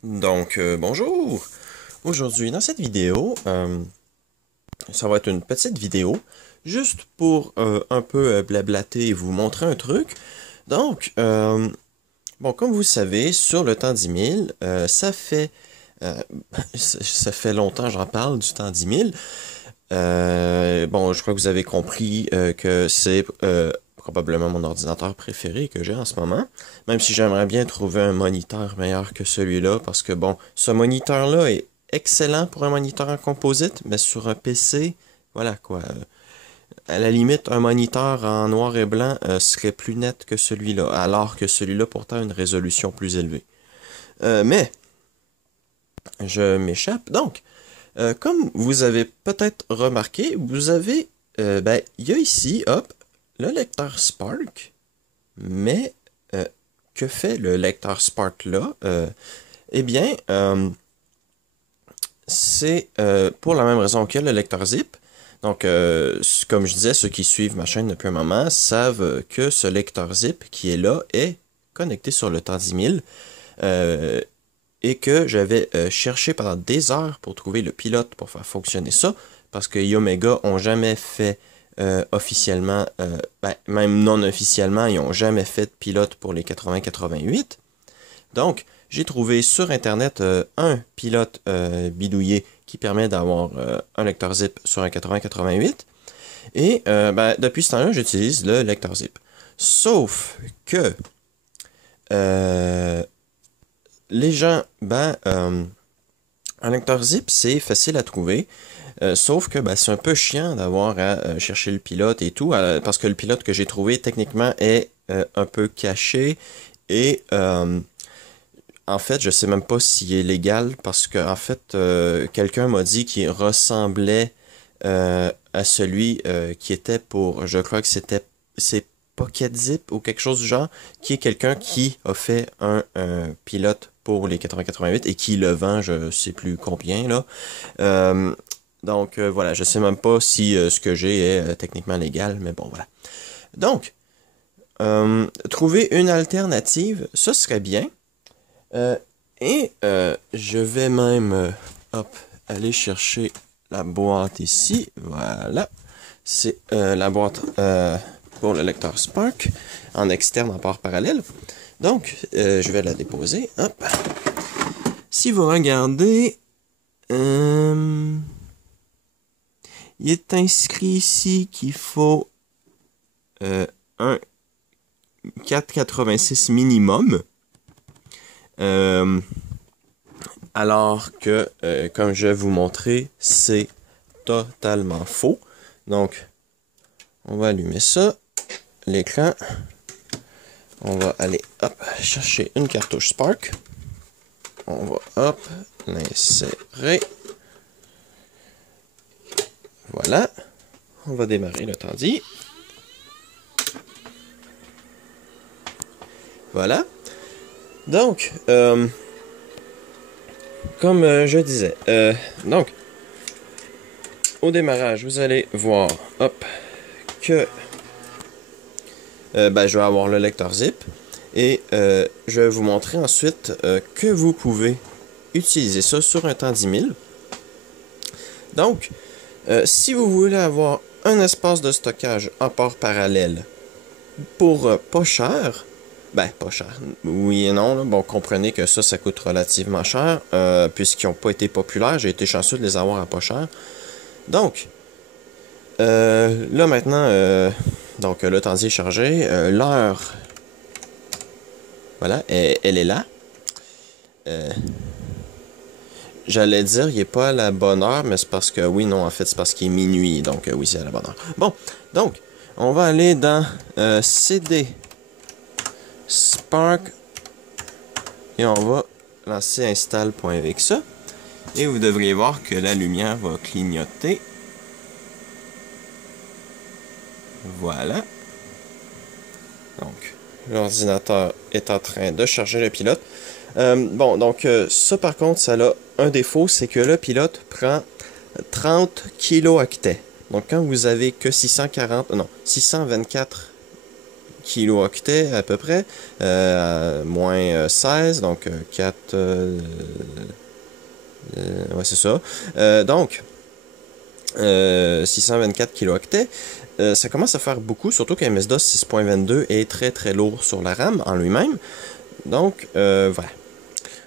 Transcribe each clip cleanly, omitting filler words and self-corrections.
Bonjour! Aujourd'hui, dans cette vidéo, ça va être une petite vidéo, juste pour un peu blablater et vous montrer un truc. Donc, comme vous savez, sur le temps 10 000, euh, ça fait longtemps j'en parle du temps 10 000. Je crois que vous avez compris que c'est probablement mon ordinateur préféré que j'ai en ce moment. Même si j'aimerais bien trouver un moniteur meilleur que celui-là, parce que ce moniteur-là est excellent pour un moniteur en composite, mais sur un PC, voilà quoi. À la limite, un moniteur en noir et blanc serait plus net que celui-là, alors que celui-là pourtant a une résolution plus élevée. Mais je m'échappe. Comme vous avez peut-être remarqué, il y a ici, hop, le lecteur Spark. Mais que fait le lecteur Spark là? Eh bien, c'est pour la même raison que le lecteur zip. Donc, comme je disais, ceux qui suivent ma chaîne depuis un moment savent que ce lecteur zip qui est là est connecté sur le temps 10 000. Et que j'avais cherché pendant des heures pour trouver le pilote pour faire fonctionner ça, parce que Yomega ont jamais fait officiellement, même non officiellement, ils ont jamais fait de pilote pour les 8088. Donc, j'ai trouvé sur Internet un pilote bidouillé qui permet d'avoir un lecteur zip sur un 8088. Et depuis ce temps-là, j'utilise le lecteur zip. Sauf que euh, les gens, un lecteur zip, c'est facile à trouver. Sauf que c'est un peu chiant d'avoir à chercher le pilote et tout, parce que le pilote que j'ai trouvé techniquement est un peu caché et en fait, je sais même pas s'il est légal parce que en fait, quelqu'un m'a dit qu'il ressemblait à celui qui était pour, je crois que c'est Pocket Zip ou quelque chose du genre, qui est quelqu'un qui a fait un pilote pour les 8088 et qui le vend, je sais plus combien là. Voilà, je sais même pas si ce que j'ai est techniquement légal, mais bon voilà. Donc, trouver une alternative, ce serait bien. Je vais même aller chercher la boîte ici. Voilà. C'est la boîte pour le lecteur Spark en externe en port parallèle. Donc, je vais la déposer. Hop. Si vous regardez, il est inscrit ici qu'il faut un 4,86 minimum. Alors que, comme je vais vous montrer, c'est totalement faux. Donc, on va allumer ça, l'écran. On va aller, chercher une cartouche Spark. On va, l'insérer. Voilà. On va démarrer le Tandy. Voilà. Donc, comme je disais, au démarrage, vous allez voir, que je vais avoir le lecteur zip et je vais vous montrer ensuite que vous pouvez utiliser ça sur un temps 10 000. Donc, si vous voulez avoir un espace de stockage en port parallèle pour pas cher, pas cher. Oui et non. Là. Bon, comprenez que ça coûte relativement cher, puisqu'ils n'ont pas été populaires. J'ai été chanceux de les avoir à pas cher. Donc, là maintenant, le Tandy est chargé. L'heure, voilà, elle est là. J'allais dire, il n'est pas à la bonne heure, mais c'est parce que, oui, non, en fait, c'est parce qu'il est minuit. Donc, oui, c'est à la bonne heure. Bon, donc, on va aller dans CD Spark et on va lancer install.exe et vous devriez voir que la lumière va clignoter. Voilà. Donc, l'ordinateur est en train de charger le pilote. Ça par contre, ça a un défaut, c'est que le pilote prend 30 kilooctets. Donc, quand vous avez que 624 kilooctets à peu près, moins 16, donc 4... ouais, c'est ça. Donc, 624 kilooctets, ça commence à faire beaucoup, surtout qu'un MS-DOS 6.22 est très très lourd sur la RAM en lui-même. Donc, voilà.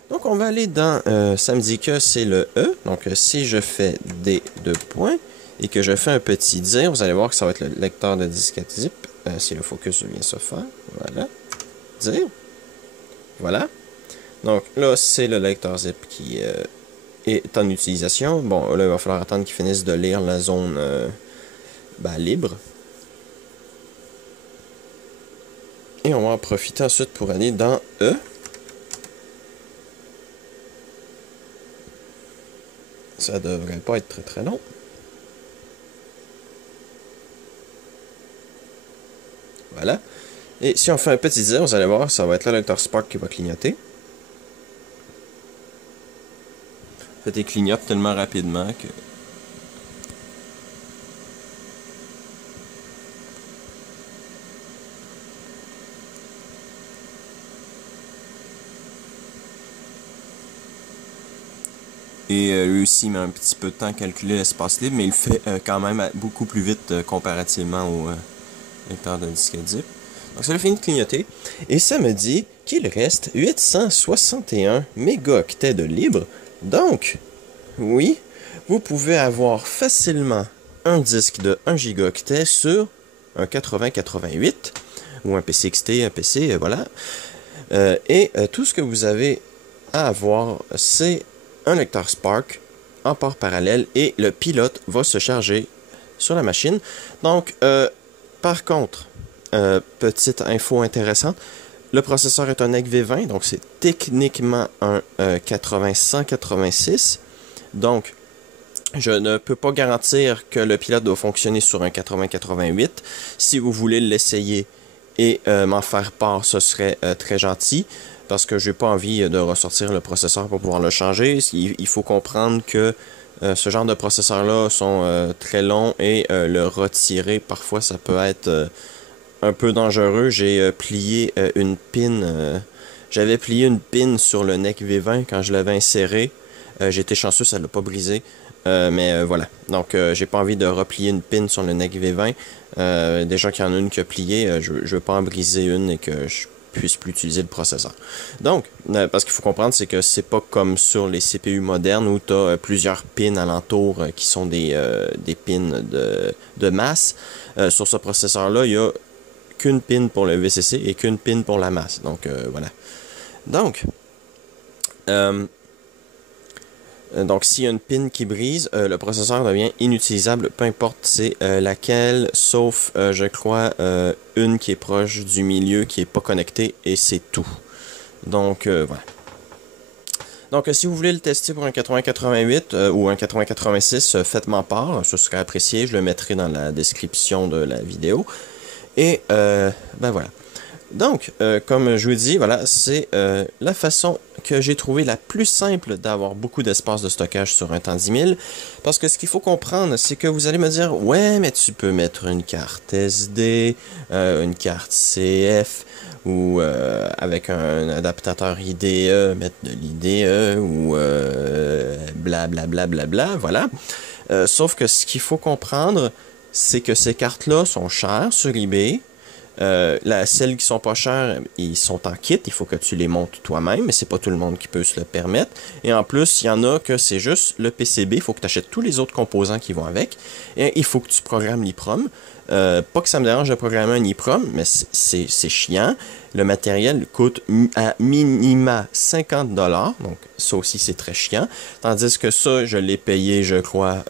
Donc, on va aller dans, ça me dit que c'est le E. Donc, si je fais des deux points et que je fais un petit dire, vous allez voir que ça va être le lecteur de disquette zip. Si le focus vient se faire. Voilà. Dire. Voilà. Donc, là, c'est le lecteur zip qui est en utilisation. Bon, là, il va falloir attendre qu'il finisse de lire la zone libre. Et on va en profiter ensuite pour aller dans E. Ça devrait pas être très très long. Voilà. Et si on fait un petit dire, vous allez voir, ça va être le lecteur Spark qui va clignoter. En fait, il clignote tellement rapidement que... Et lui aussi met un petit peu de temps à calculer l'espace libre, mais il le fait quand même beaucoup plus vite comparativement au lecteur de disquette zip. Donc ça a fini de clignoter. Et ça me dit qu'il reste 861 mégaoctets de libre. Donc, oui, vous pouvez avoir facilement un disque de 1 gigaoctet sur un 8088 ou un PC XT, un PC, voilà. Et tout ce que vous avez à avoir, c'est un lecteur Spark en port parallèle et le pilote va se charger sur la machine. Donc, par contre, petite info intéressante, le processeur est un NEC V20, donc c'est techniquement un 80-186. Donc, je ne peux pas garantir que le pilote doit fonctionner sur un 80-88. Si vous voulez l'essayer et m'en faire part, ce serait très gentil, parce que je n'ai pas envie de ressortir le processeur pour pouvoir le changer. Il faut comprendre que ce genre de processeurs-là sont très longs et le retirer, parfois, ça peut être un peu dangereux. J'ai plié une pin. J'avais plié une pin sur le NEC V20 quand je l'avais inséré. J'étais chanceux, ça ne l'a pas brisé. Mais voilà. Donc, j'ai pas envie de replier une pin sur le NEC V20. Déjà qu'il y en a une qui a plié, je veux pas en briser une et que je puisse plus utiliser le processeur. Donc, parce qu'il faut comprendre, c'est que c'est pas comme sur les CPU modernes où tu as plusieurs pins alentour qui sont des pins de masse. Sur ce processeur-là, il y a qu'une pin pour le VCC et qu'une pin pour la masse. Donc, voilà. Donc, s'il y a une pin qui brise, le processeur devient inutilisable, peu importe c'est laquelle, sauf, je crois, une qui est proche du milieu, qui n'est pas connectée, et c'est tout. Donc, voilà. Donc, si vous voulez le tester pour un 8088 ou un 8086, faites-m'en part, ce serait apprécié, je le mettrai dans la description de la vidéo. Et, voilà. Donc, comme je vous dis, voilà, c'est la façon que j'ai trouvé la plus simple d'avoir beaucoup d'espace de stockage sur un temps 10 000. Parce que ce qu'il faut comprendre, c'est que vous allez me dire, ouais, mais tu peux mettre une carte SD, une carte CF, ou avec un adaptateur IDE, mettre de l'IDE, ou blablabla, voilà. Sauf que ce qu'il faut comprendre, c'est que ces cartes-là sont chères sur eBay. Celles qui sont pas chères, ils sont en kit, il faut que tu les montes toi-même, mais c'est pas tout le monde qui peut se le permettre. Et en plus, il y en a que c'est juste le PCB, il faut que tu achètes tous les autres composants qui vont avec, et il faut que tu programmes l'EEPROM. Pas que ça me dérange de programmer un EEPROM, mais c'est chiant. Le matériel coûte à minima 50$, donc ça aussi c'est très chiant. Tandis que ça, je l'ai payé, je crois,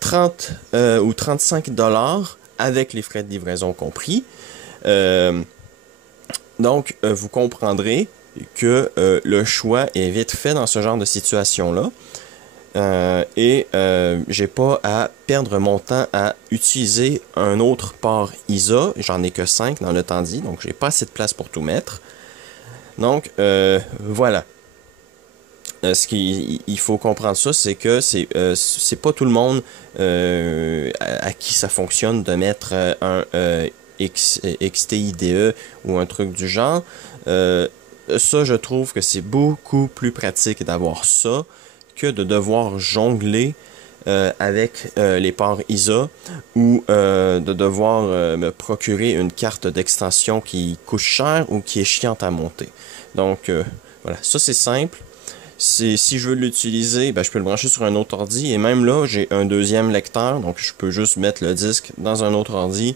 30 ou 35$ avec les frais de livraison compris. Donc, vous comprendrez que le choix est vite fait dans ce genre de situation-là. J'ai pas à perdre mon temps à utiliser un autre port ISA. J'en ai que 5 dans le Tandy, donc j'ai pas assez de place pour tout mettre. Donc, voilà. il faut comprendre ça, c'est que c'est pas tout le monde à qui ça fonctionne de mettre un XTIDE ou un truc du genre. Ça, je trouve que c'est beaucoup plus pratique d'avoir ça que de devoir jongler avec les ports ISA ou de devoir me procurer une carte d'extension qui coûte cher ou qui est chiante à monter. Donc, voilà, ça c'est simple. Si je veux l'utiliser, ben, je peux le brancher sur un autre ordi. Et même là, j'ai un deuxième lecteur. Donc, je peux juste mettre le disque dans un autre ordi.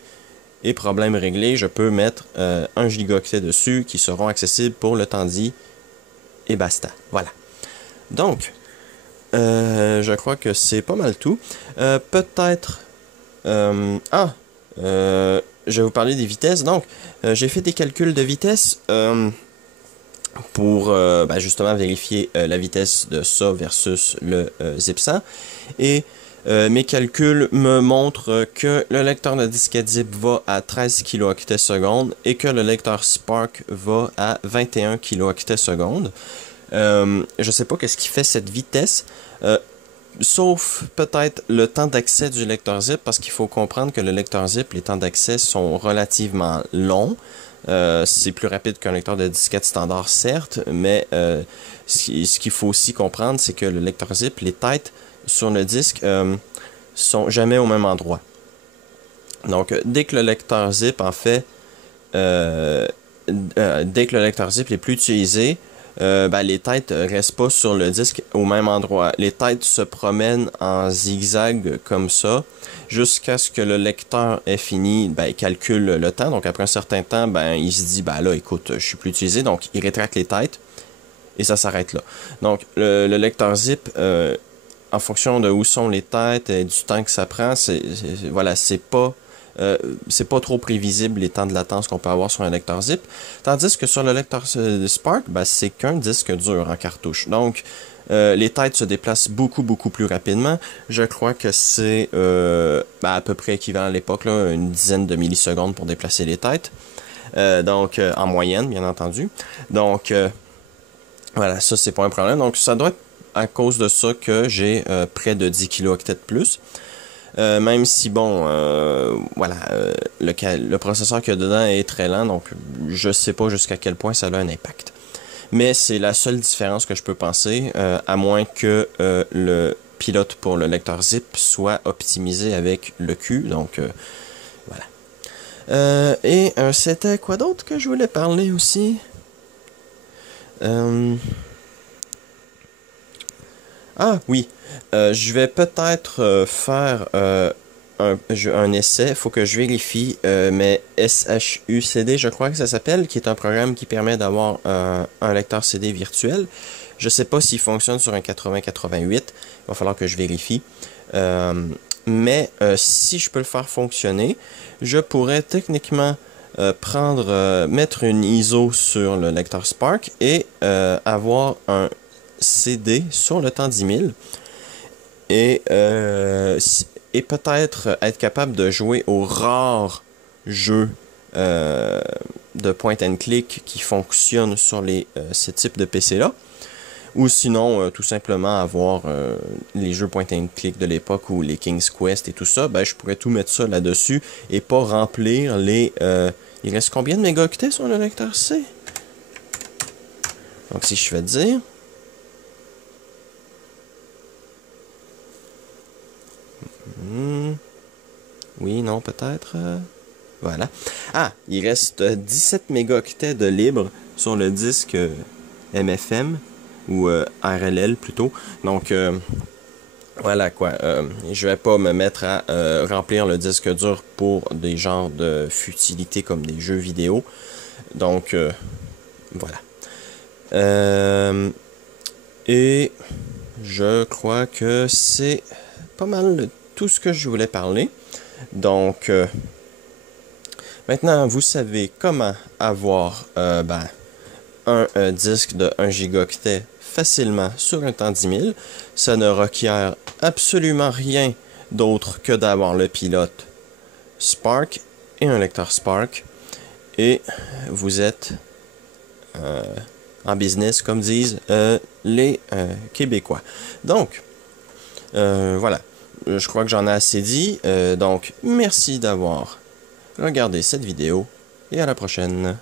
Et problème réglé, je peux mettre 1 gigaoctet dessus qui seront accessibles pour le temps dit. Et basta. Voilà. Donc, je crois que c'est pas mal tout. Peut-être... je vais vous parler des vitesses. Donc, j'ai fait des calculs de vitesse... pour justement vérifier la vitesse de ça versus le ZIP100. Et mes calculs me montrent que le lecteur de disquette ZIP va à 13 kHz et que le lecteur Spark va à 21 kHz. Je sais pas qu'est-ce qui fait cette vitesse, sauf peut-être le temps d'accès du lecteur ZIP, parce qu'il faut comprendre que le lecteur ZIP, les temps d'accès sont relativement longs. C'est plus rapide qu'un lecteur de disquette standard, certes, mais ce qu'il faut aussi comprendre, c'est que le lecteur zip, les têtes sur le disque sont jamais au même endroit. Donc, dès que le lecteur zip, en fait, dès que le lecteur zip n'est plus utilisé, les têtes restent pas sur le disque au même endroit. Les têtes se promènent en zigzag comme ça, jusqu'à ce que le lecteur ait fini, il calcule le temps. Donc après un certain temps, il se dit, là, écoute, je suis plus utilisé. Donc il rétracte les têtes et ça s'arrête là. Donc le lecteur zip, en fonction de où sont les têtes et du temps que ça prend, c'est pas trop prévisible les temps de latence qu'on peut avoir sur un lecteur zip. Tandis que sur le lecteur Spark, c'est qu'un disque dur en cartouche. Donc, les têtes se déplacent beaucoup plus rapidement. Je crois que c'est à peu près équivalent à l'époque, une dizaine de millisecondes pour déplacer les têtes. Donc, en moyenne, bien entendu. Donc, voilà, ça, c'est pas un problème. Donc, ça doit être à cause de ça que j'ai près de 10 kHz de plus. Même si, le processeur qu'il y a dedans est très lent, donc je sais pas jusqu'à quel point ça a un impact. Mais c'est la seule différence que je peux penser, à moins que le pilote pour le lecteur zip soit optimisé avec le Q, donc voilà. Et c'était quoi d'autre que je voulais parler aussi? Ah oui, je vais peut-être faire un essai. Il faut que je vérifie, mais SHU-CD, je crois que ça s'appelle, qui est un programme qui permet d'avoir un lecteur CD virtuel. Je ne sais pas s'il fonctionne sur un 8088. Il va falloir que je vérifie. Mais si je peux le faire fonctionner, je pourrais techniquement mettre une ISO sur le lecteur Spark et avoir un CD sur le temps 10 000 et peut-être être capable de jouer aux rares jeux de point and click qui fonctionnent sur ces types de PC là, ou sinon tout simplement avoir les jeux point and click de l'époque ou les King's Quest et tout ça, je pourrais tout mettre ça là-dessus et pas remplir les il reste combien de mégaoctets sur le lecteur C? Donc si je fais dire oui, non, peut-être. Voilà. Ah, il reste 17 mégaoctets de libre sur le disque MFM ou RLL plutôt. Donc, voilà quoi. Je vais pas me mettre à remplir le disque dur pour des genres de futilités comme des jeux vidéo. Donc, voilà. Et je crois que c'est pas mal tout ce que je voulais parler. Donc, maintenant, vous savez comment avoir un disque de 1 gigaoctet facilement sur un temps 10 000. Ça ne requiert absolument rien d'autre que d'avoir le pilote Spark et un lecteur Spark. Et vous êtes en business, comme disent les Québécois. Donc, voilà. Je crois que j'en ai assez dit. Donc, merci d'avoir regardé cette vidéo et à la prochaine.